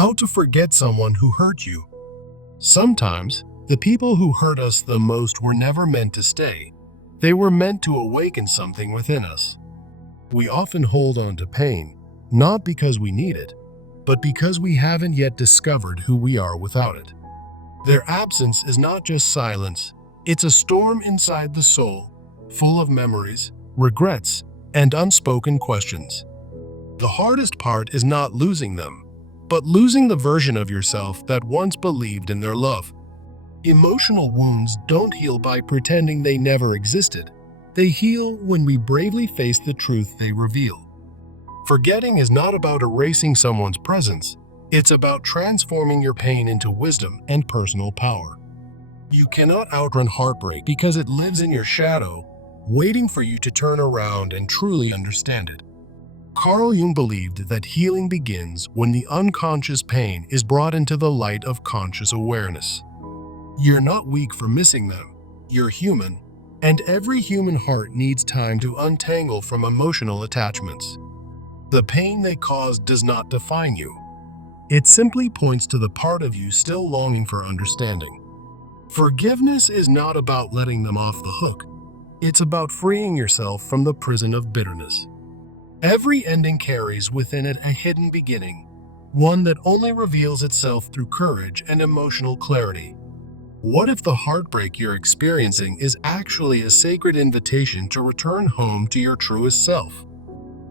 How to forget someone who hurt you. Sometimes, the people who hurt us the most were never meant to stay. They were meant to awaken something within us. We often hold on to pain, not because we need it, but because we haven't yet discovered who we are without it. Their absence is not just silence, it's a storm inside the soul, full of memories, regrets, and unspoken questions. The hardest part is not losing them, but losing the version of yourself that once believed in their love. Emotional wounds don't heal by pretending they never existed. They heal when we bravely face the truth they reveal. Forgetting is not about erasing someone's presence. It's about transforming your pain into wisdom and personal power. You cannot outrun heartbreak because it lives in your shadow, waiting for you to turn around and truly understand it. Carl Jung believed that healing begins when the unconscious pain is brought into the light of conscious awareness. You're not weak for missing them. You're human, and every human heart needs time to untangle from emotional attachments. The pain they caused does not define you. It simply points to the part of you still longing for understanding. Forgiveness is not about letting them off the hook. It's about freeing yourself from the prison of bitterness. Every ending carries within it a hidden beginning, one that only reveals itself through courage and emotional clarity. What if the heartbreak you're experiencing is actually a sacred invitation to return home to your truest self?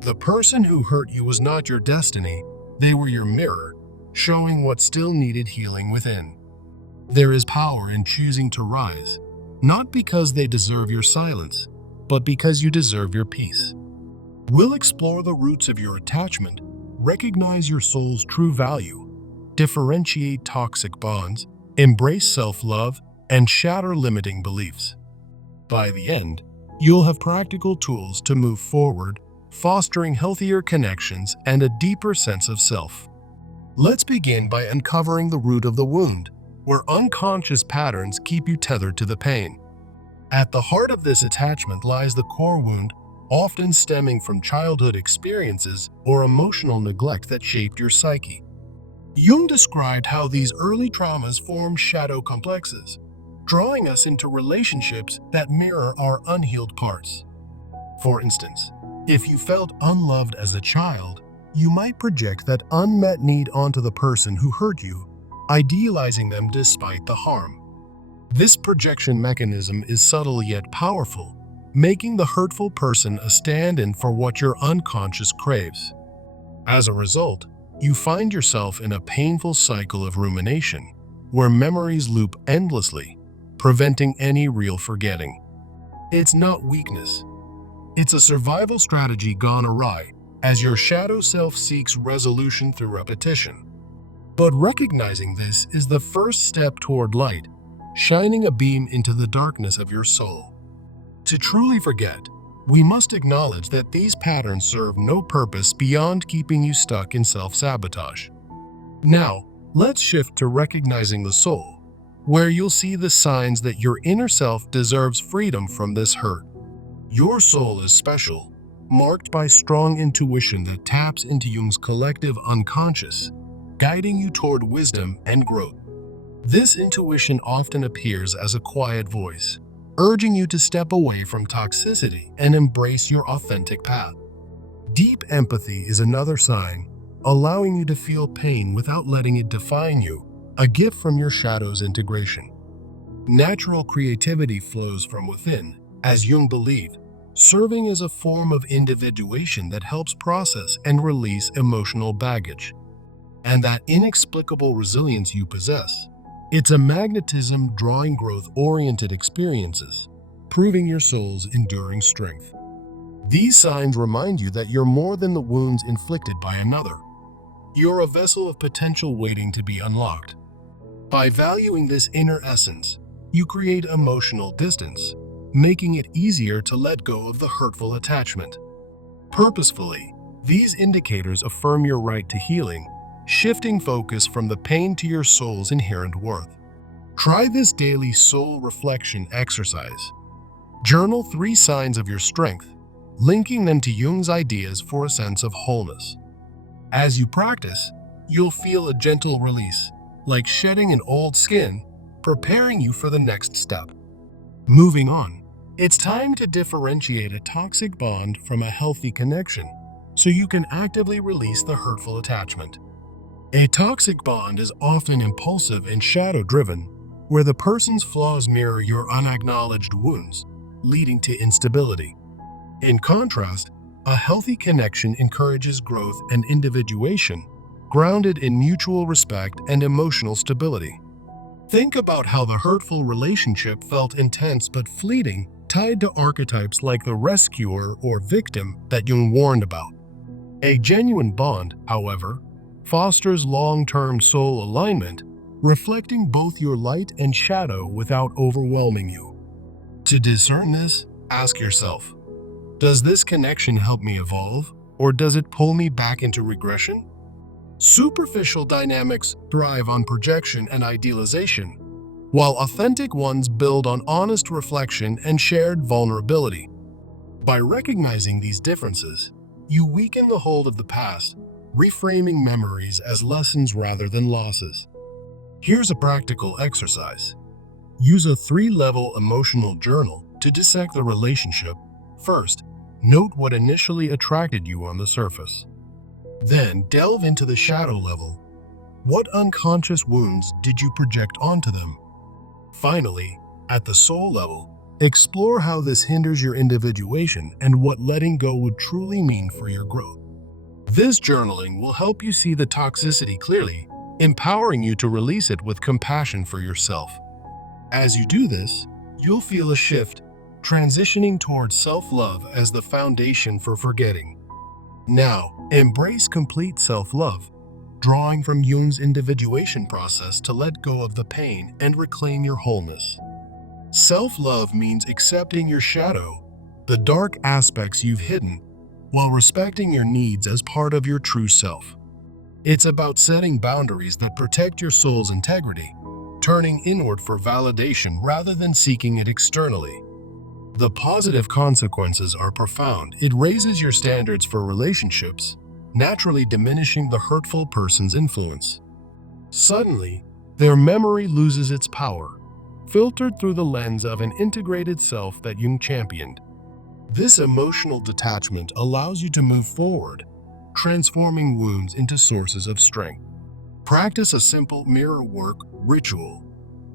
The person who hurt you was not your destiny, they were your mirror, showing what still needed healing within. There is power in choosing to rise, not because they deserve your silence, but because you deserve your peace. We'll explore the roots of your attachment, recognize your soul's true value, differentiate toxic bonds, embrace self-love, and shatter limiting beliefs. By the end, you'll have practical tools to move forward, fostering healthier connections and a deeper sense of self. Let's begin by uncovering the root of the wound, where unconscious patterns keep you tethered to the pain. At the heart of this attachment lies the core wound, often stemming from childhood experiences or emotional neglect that shaped your psyche. Jung described how these early traumas form shadow complexes, drawing us into relationships that mirror our unhealed parts. For instance, if you felt unloved as a child, you might project that unmet need onto the person who hurt you, idealizing them despite the harm. This projection mechanism is subtle yet powerful, making the hurtful person a stand-in for what your unconscious craves. As a result, you find yourself in a painful cycle of rumination, where memories loop endlessly, preventing any real forgetting. It's not weakness. It's a survival strategy gone awry, as your shadow self seeks resolution through repetition. But recognizing this is the first step toward light, shining a beam into the darkness of your soul. To truly forget, we must acknowledge that these patterns serve no purpose beyond keeping you stuck in self-sabotage. Now, let's shift to recognizing the soul, where you'll see the signs that your inner self deserves freedom from this hurt. Your soul is special, marked by strong intuition that taps into Jung's collective unconscious, guiding you toward wisdom and growth. This intuition often appears as a quiet voice, urging you to step away from toxicity and embrace your authentic path. Deep empathy is another sign, allowing you to feel pain without letting it define you, a gift from your shadow's integration. Natural creativity flows from within, as Jung believed, serving as a form of individuation that helps process and release emotional baggage. And that inexplicable resilience you possess, it's a magnetism drawing growth-oriented experiences, proving your soul's enduring strength. These signs remind you that you're more than the wounds inflicted by another. You're a vessel of potential waiting to be unlocked. By valuing this inner essence, you create emotional distance, making it easier to let go of the hurtful attachment. Purposefully, these indicators affirm your right to healing, shifting focus from the pain to your soul's inherent worth. Try this daily soul reflection exercise. Journal 3 signs of your strength, linking them to Jung's ideas for a sense of wholeness. As you practice, you'll feel a gentle release, like shedding an old skin, preparing you for the next step. Moving on, it's time to differentiate a toxic bond from a healthy connection so you can actively release the hurtful attachment. A toxic bond is often impulsive and shadow-driven, where the person's flaws mirror your unacknowledged wounds, leading to instability. In contrast, a healthy connection encourages growth and individuation, grounded in mutual respect and emotional stability. Think about how the hurtful relationship felt intense but fleeting, tied to archetypes like the rescuer or victim that Jung warned about. A genuine bond, however, fosters long-term soul alignment, reflecting both your light and shadow without overwhelming you. To discern this, ask yourself, does this connection help me evolve, or does it pull me back into regression? Superficial dynamics thrive on projection and idealization, while authentic ones build on honest reflection and shared vulnerability. By recognizing these differences, you weaken the hold of the past, reframing memories as lessons rather than losses. Here's a practical exercise. Use a 3-level emotional journal to dissect the relationship. First, note what initially attracted you on the surface. Then delve into the shadow level. What unconscious wounds did you project onto them? Finally, at the soul level, explore how this hinders your individuation and what letting go would truly mean for your growth. This journaling will help you see the toxicity clearly, empowering you to release it with compassion for yourself. As you do this, you'll feel a shift, transitioning towards self-love as the foundation for forgetting. Now, embrace complete self-love, drawing from Jung's individuation process to let go of the pain and reclaim your wholeness. Self-love means accepting your shadow, the dark aspects you've hidden, while respecting your needs as part of your true self. It's about setting boundaries that protect your soul's integrity, turning inward for validation rather than seeking it externally. The positive consequences are profound. It raises your standards for relationships, naturally diminishing the hurtful person's influence. Suddenly, their memory loses its power, filtered through the lens of an integrated self that Jung championed. This emotional detachment allows you to move forward, transforming wounds into sources of strength. Practice a simple mirror work ritual.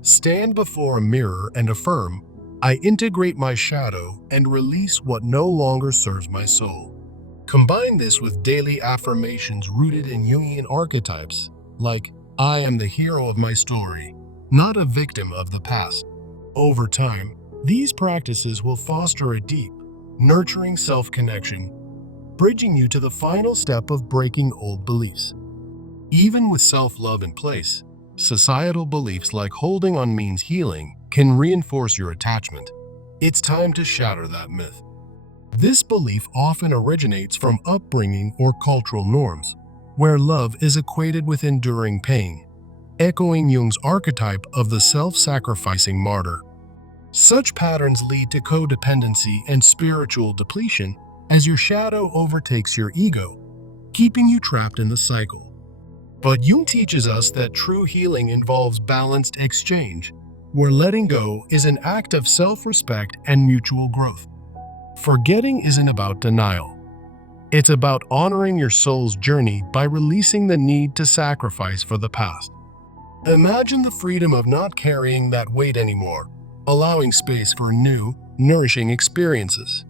Stand before a mirror and affirm, I integrate my shadow and release what no longer serves my soul. Combine this with daily affirmations rooted in Jungian archetypes, like, I am the hero of my story, not a victim of the past. Over time, these practices will foster a deep, nurturing self-connection, bridging you to the final step of breaking old beliefs. Even with self-love in place, societal beliefs like holding on means healing can reinforce your attachment. It's time to shatter that myth. This belief often originates from upbringing or cultural norms, where love is equated with enduring pain, echoing Jung's archetype of the self-sacrificing martyr. Such patterns lead to codependency and spiritual depletion as your shadow overtakes your ego, keeping you trapped in the cycle. But Jung teaches us that true healing involves balanced exchange, where letting go is an act of self-respect and mutual growth. Forgetting isn't about denial. It's about honoring your soul's journey by releasing the need to sacrifice for the past. Imagine the freedom of not carrying that weight anymore, allowing space for new, nourishing experiences.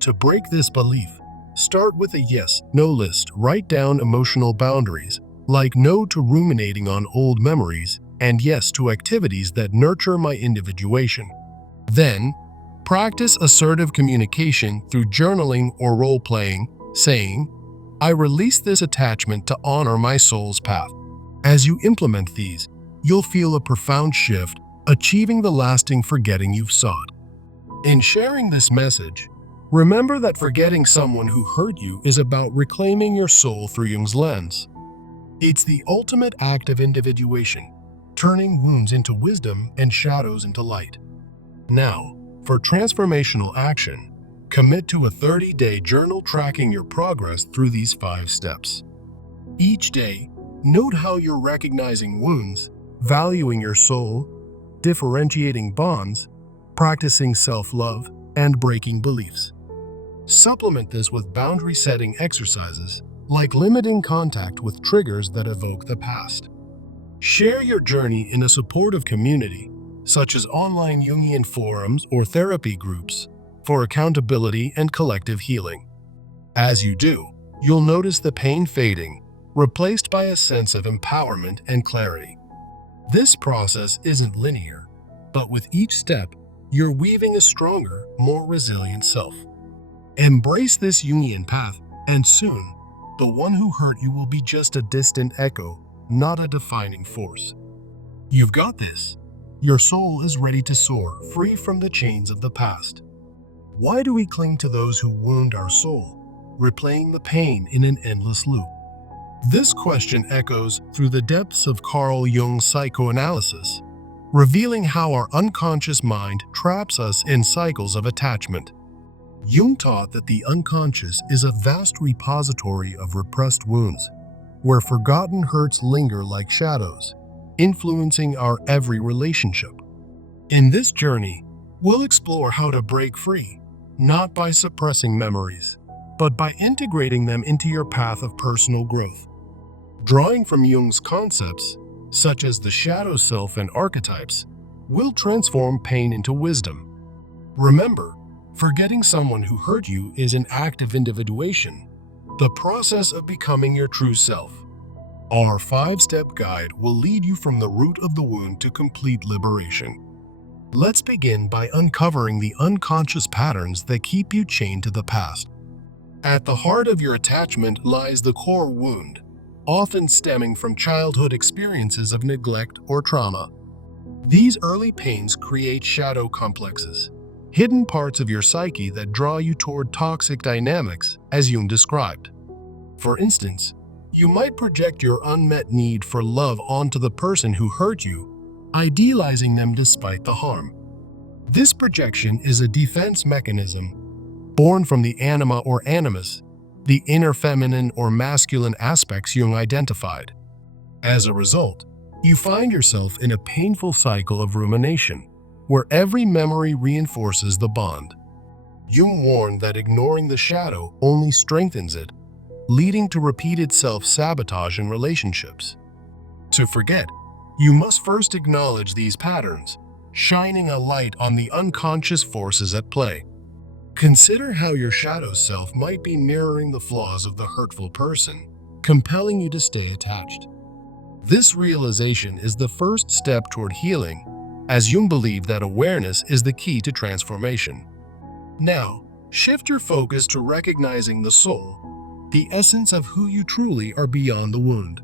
To break this belief, start with a yes/no list. Write down emotional boundaries, like no to ruminating on old memories and yes to activities that nurture my individuation. Then, practice assertive communication through journaling or role-playing, saying, I release this attachment to honor my soul's path. As you implement these, you'll feel a profound shift, achieving the lasting forgetting you've sought. In sharing this message, remember that forgetting someone who hurt you is about reclaiming your soul through Jung's lens. It's the ultimate act of individuation, turning wounds into wisdom and shadows into light. Now, for transformational action, commit to a 30-day journal tracking your progress through these 5 steps. Each day, Note how you're recognizing wounds, valuing your soul, differentiating bonds, practicing self-love, and breaking beliefs. Supplement this with boundary-setting exercises, like limiting contact with triggers that evoke the past. Share your journey in a supportive community, such as online Jungian forums or therapy groups, for accountability and collective healing. As you do, you'll notice the pain fading, replaced by a sense of empowerment and clarity. This process isn't linear, but with each step, you're weaving a stronger, more resilient self. Embrace this Jungian path, and soon, the one who hurt you will be just a distant echo, not a defining force. You've got this. Your soul is ready to soar, free from the chains of the past. Why do we cling to those who wound our soul, replaying the pain in an endless loop? This question echoes through the depths of Carl Jung's psychoanalysis, revealing how our unconscious mind traps us in cycles of attachment. Jung taught that the unconscious is a vast repository of repressed wounds, where forgotten hurts linger like shadows, influencing our every relationship. In this journey, we'll explore how to break free, not by suppressing memories, but by integrating them into your path of personal growth. Drawing from Jung's concepts, such as the shadow self and archetypes, we'll transform pain into wisdom. Remember, forgetting someone who hurt you is an act of individuation, the process of becoming your true self. Our 5-step guide will lead you from the root of the wound to complete liberation. Let's begin by uncovering the unconscious patterns that keep you chained to the past. At the heart of your attachment lies the core wound, often stemming from childhood experiences of neglect or trauma. These early pains create shadow complexes, hidden parts of your psyche that draw you toward toxic dynamics, as Jung described. For instance, you might project your unmet need for love onto the person who hurt you, idealizing them despite the harm. This projection is a defense mechanism born from the anima or animus, the inner feminine or masculine aspects Jung identified. As a result, you find yourself in a painful cycle of rumination, where every memory reinforces the bond. Jung warned that ignoring the shadow only strengthens it, leading to repeated self-sabotage in relationships. To forget, you must first acknowledge these patterns, shining a light on the unconscious forces at play. Consider how your shadow self might be mirroring the flaws of the hurtful person, compelling you to stay attached. This realization is the first step toward healing, as Jung believed that awareness is the key to transformation. Now, shift your focus to recognizing the soul, the essence of who you truly are beyond the wound.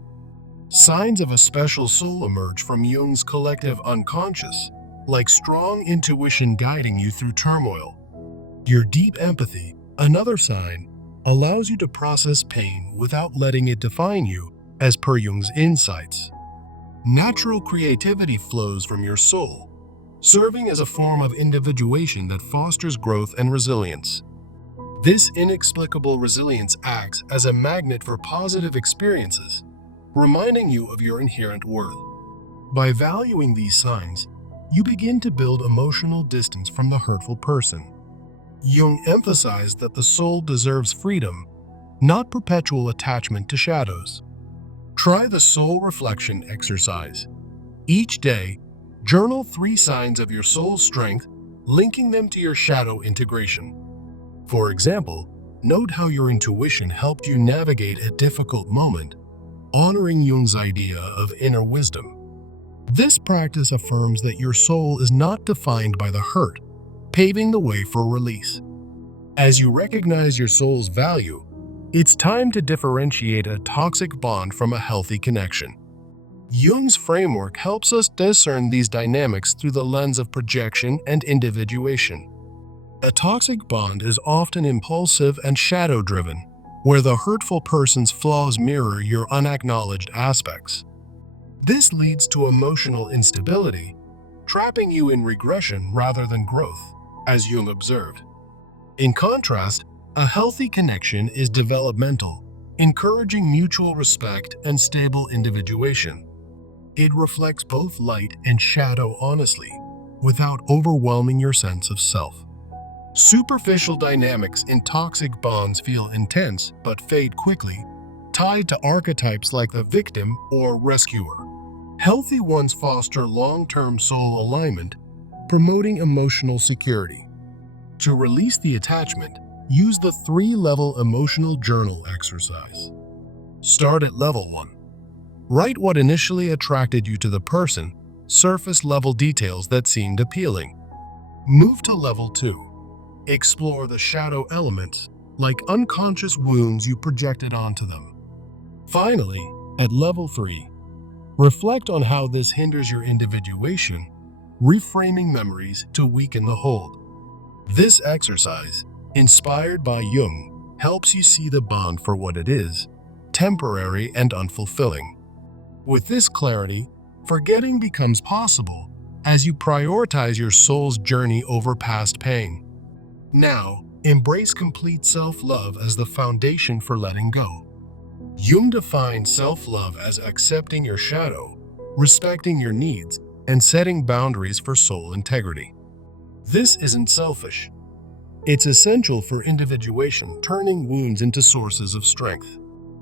Signs of a special soul emerge from Jung's collective unconscious, like strong intuition guiding you through turmoil. Your deep empathy, another sign, allows you to process pain without letting it define you, as per Jung's insights. Natural creativity flows from your soul, serving as a form of individuation that fosters growth and resilience. This inexplicable resilience acts as a magnet for positive experiences, reminding you of your inherent worth. By valuing these signs, you begin to build emotional distance from the hurtful person. Jung emphasized that the soul deserves freedom, not perpetual attachment to shadows. Try the soul reflection exercise. Each day, journal 3 signs of your soul's strength, linking them to your shadow integration. For example, note how your intuition helped you navigate a difficult moment, honoring Jung's idea of inner wisdom. This practice affirms that your soul is not defined by the hurt, paving the way for release. As you recognize your soul's value, it's time to differentiate a toxic bond from a healthy connection. Jung's framework helps us discern these dynamics through the lens of projection and individuation. A toxic bond is often impulsive and shadow-driven, where the hurtful person's flaws mirror your unacknowledged aspects. This leads to emotional instability, trapping you in regression rather than growth, as Jung observed. In contrast, a healthy connection is developmental, encouraging mutual respect and stable individuation. It reflects both light and shadow honestly, without overwhelming your sense of self. Superficial dynamics in toxic bonds feel intense but fade quickly, tied to archetypes like the victim or rescuer. Healthy ones foster long-term soul alignment, promoting emotional security. To release the attachment, use the 3-level emotional journal exercise. Start at level 1. Write what initially attracted you to the person, surface level details that seemed appealing. Move to level 2. Explore the shadow elements, like unconscious wounds you projected onto them. Finally, at level 3, reflect on how this hinders your individuation, reframing memories to weaken the hold. This exercise, inspired by Jung, helps you see the bond for what it is, temporary and unfulfilling. With this clarity, forgetting becomes possible as you prioritize your soul's journey over past pain. Now, embrace complete self-love as the foundation for letting go. Jung defined self-love as accepting your shadow, respecting your needs, and setting boundaries for soul integrity. This isn't selfish. It's essential for individuation, turning wounds into sources of strength.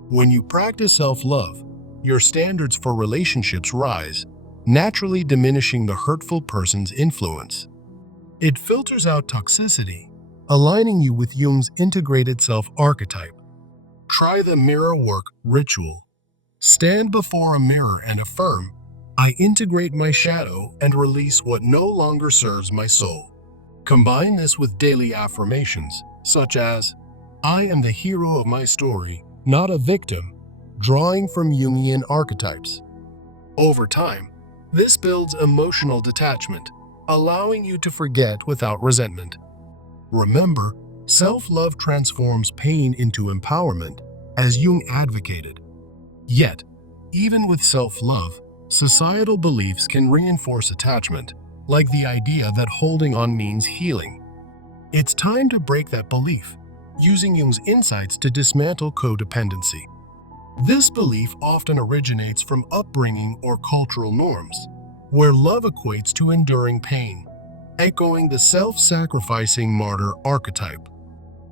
When you practice self-love, your standards for relationships rise, naturally diminishing the hurtful person's influence. It filters out toxicity, aligning you with Jung's integrated self-archetype. Try the mirror work ritual. Stand before a mirror and affirm, "I integrate my shadow and release what no longer serves my soul." Combine this with daily affirmations, such as, "I am the hero of my story, not a victim," drawing from Jungian archetypes. Over time, this builds emotional detachment, allowing you to forget without resentment. Remember, self-love transforms pain into empowerment, as Jung advocated. Yet, even with self-love, societal beliefs can reinforce attachment, like the idea that holding on means healing. It's time to break that belief, using Jung's insights to dismantle codependency. This belief often originates from upbringing or cultural norms, where love equates to enduring pain, echoing the self-sacrificing martyr archetype.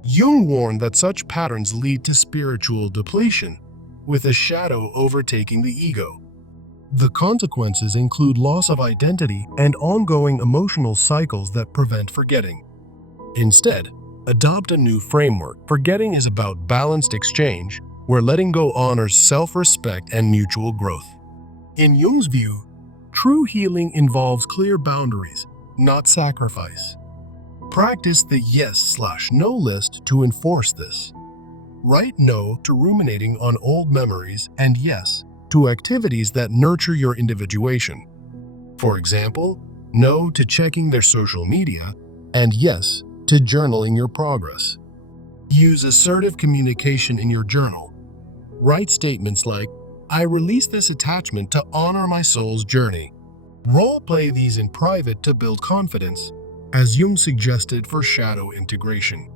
Jung warned that such patterns lead to spiritual depletion, with a shadow overtaking the ego. The consequences include loss of identity and ongoing emotional cycles that prevent forgetting. Instead, adopt a new framework. Forgetting is about balanced exchange, where letting go honors self-respect and mutual growth. In Jung's view, true healing involves clear boundaries, not sacrifice. Practice the yes/no list to enforce this. Write no to ruminating on old memories and yes to activities that nurture your individuation. For example, no to checking their social media and yes to journaling your progress. Use assertive communication in your journal. Write statements like, "I release this attachment to honor my soul's journey." Role-play these in private to build confidence, as Jung suggested for shadow integration.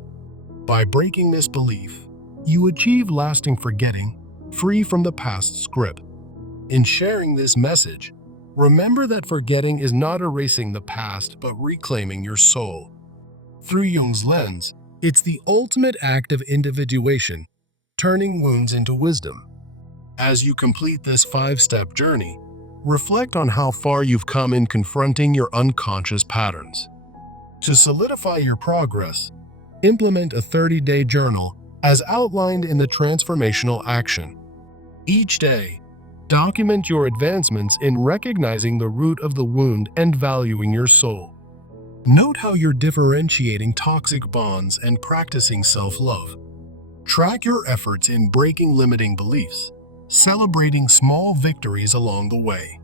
By breaking this belief, you achieve lasting forgetting, free from the past's grip. In sharing this message, remember that forgetting is not erasing the past but reclaiming your soul. Through Jung's lens, it's the ultimate act of individuation, turning wounds into wisdom. As you complete this 5-step journey, reflect on how far you've come in confronting your unconscious patterns. To solidify your progress, implement a 30-day journal as outlined in the transformational action. Each day, document your advancements in recognizing the root of the wound and valuing your soul. Note how you're differentiating toxic bonds and practicing self-love. Track your efforts in breaking limiting beliefs, celebrating small victories along the way.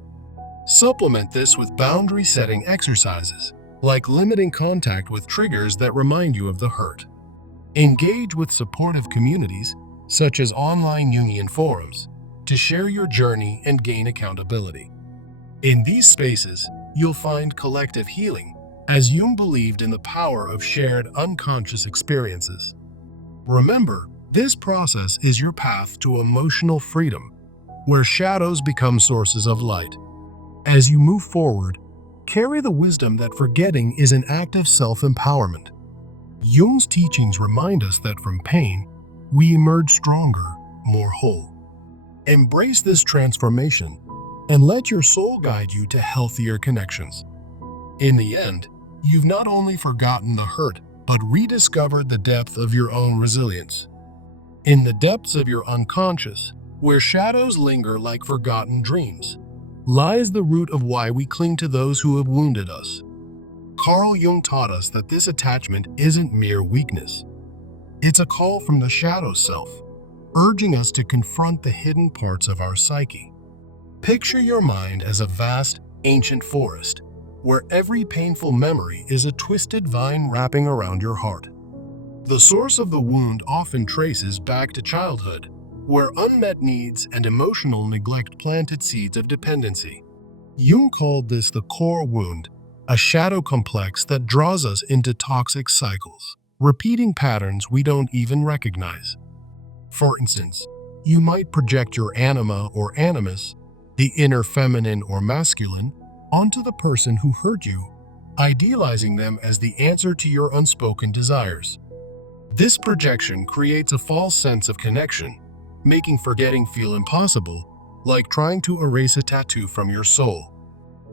Supplement this with boundary-setting exercises, like limiting contact with triggers that remind you of the hurt. Engage with supportive communities, such as online Jungian forums, to share your journey and gain accountability. In these spaces, you'll find collective healing, as Jung believed in the power of shared unconscious experiences. Remember, This process is your path to emotional freedom, where shadows become sources of light. As you move forward, carry the wisdom that forgetting is an act of self-empowerment. Jung's teachings remind us that from pain, we emerge stronger, more whole. Embrace this transformation and let your soul guide you to healthier connections. In the end, you've not only forgotten the hurt, but rediscovered the depth of your own resilience. In the depths of your unconscious, where shadows linger like forgotten dreams, lies the root of why we cling to those who have wounded us. Carl Jung taught us that this attachment isn't mere weakness. It's a call from the shadow self, urging us to confront the hidden parts of our psyche. Picture your mind as a vast, ancient forest, where every painful memory is a twisted vine wrapping around your heart. The source of the wound often traces back to childhood, where unmet needs and emotional neglect planted seeds of dependency. Jung called this the core wound, a shadow complex that draws us into toxic cycles, repeating patterns we don't even recognize. For instance, you might project your anima or animus, the inner feminine or masculine, onto the person who hurt you, idealizing them as the answer to your unspoken desires. This projection creates a false sense of connection, making forgetting feel impossible, like trying to erase a tattoo from your soul.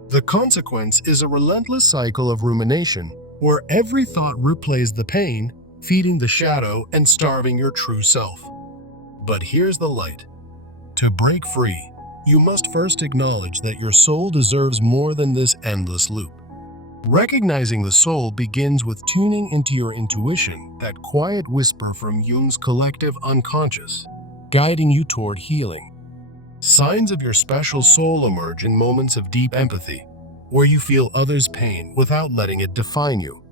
The consequence is a relentless cycle of rumination, where every thought replays the pain, feeding the shadow and starving your true self. But here's the light. To break free, you must first acknowledge that your soul deserves more than this endless loop. Recognizing the soul begins with tuning into your intuition, that quiet whisper from Jung's collective unconscious, guiding you toward healing. Signs of your special soul emerge in moments of deep empathy, where you feel others' pain without letting it define you.